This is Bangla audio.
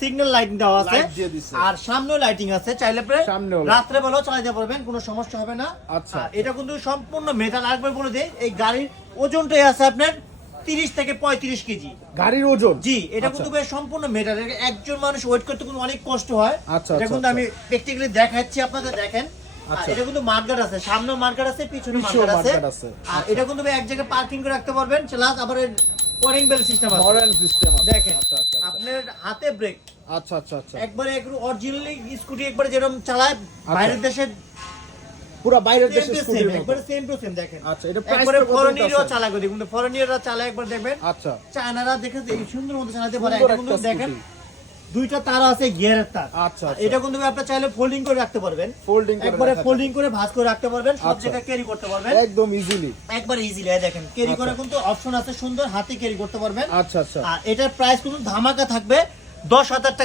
সিগন্যাল লাইটিং দেওয়া আছে লাইট দিয়ে দিছে। আর সামনেও লাইটিং আছে, চাইলে পরে সামনেও রাত্রে বেলাও চালাতে পারবেন, কোনো সমস্যা হবে না। আচ্ছা। আর এটা কিন্তু সম্পূর্ণ মেটাল। একবার বলে দেই, এই গাড়ির ওজনটাই আছে আপনার 30 থেকে 35 কেজি। গাড়ির ওজন? জি, এটা আচ্ছা। কিন্তু ভাই সম্পূর্ণ মেটাল। একজন মানুষ ওয়েট করতে কিন্তু অনেক কষ্ট হয়। আচ্ছা, এটা আচ্ছা, কিন্তু আমি প্র্যাকটিক্যালি দেখাচ্ছি আপনাদের, দেখেন। আর আচ্ছা। এটা কিন্তু মার্কেট আছে, সামনেও মার্কেট আছে, পিছনে পিছনেও মার্কেট মার্কেট আছে। আছে। আর এটা কিন্তু ভাই এক জায়গায় পার্কিং করে রাখতে পারবেন, প্লাস আবার ওয়ারিং বেল সিস্টেম আছে। মডার্ন সিস্টেম আছে। দেখেন, আচ্ছা আচ্ছা আচ্ছা। আপনার হাতে ব্রেক আচ্ছা আচ্ছা আচ্ছা। একবারে অরিজিনালি স্কুটি একবারে যেরকম চালায় বাইরের দেশে, পুরো বাইরের সেম দেশের টু স্কুটির সেম, মতো। একবারে সেম টু সেম। দেখেন আচ্ছা, এটা প্রাইস একবারে কত ফরেনিয়রও আছে? চালায়, কিন্তু ফরেনিয়ররা চালায় একবার দেখবেন। আচ্ছা। চায়নারা দেখেন এই সুন্দর মতো চালাতে পারে। সুন্দর এটা কিন্তু একটা দেখেন স্কুটি। দুইটা তার আছে, গিয়ারের তার। আচ্ছা, আর আচ্ছা। এটা কিন্তু আপনি চাইলে ফোল্ডিং করে রাখতে পারবেন, ফোল্ডিং করে একবারে রাখা ফোল্ডিং করে ভাঁজ করে রাখতে পারবেন, সব আচ্ছা। জায়গায় ক্যারি করতে পারবেন একদম ইজিলি। একবার ইজিলি। দেখেন ক্যারি করার কিন্তু অপশন আছে, সুন্দর হাতে ক্যারি করতে পারবেন। আচ্ছা আচ্ছা। আর এটার প্রাইস কিন্তু ধামাকা থাকবে 10,000 টাকা।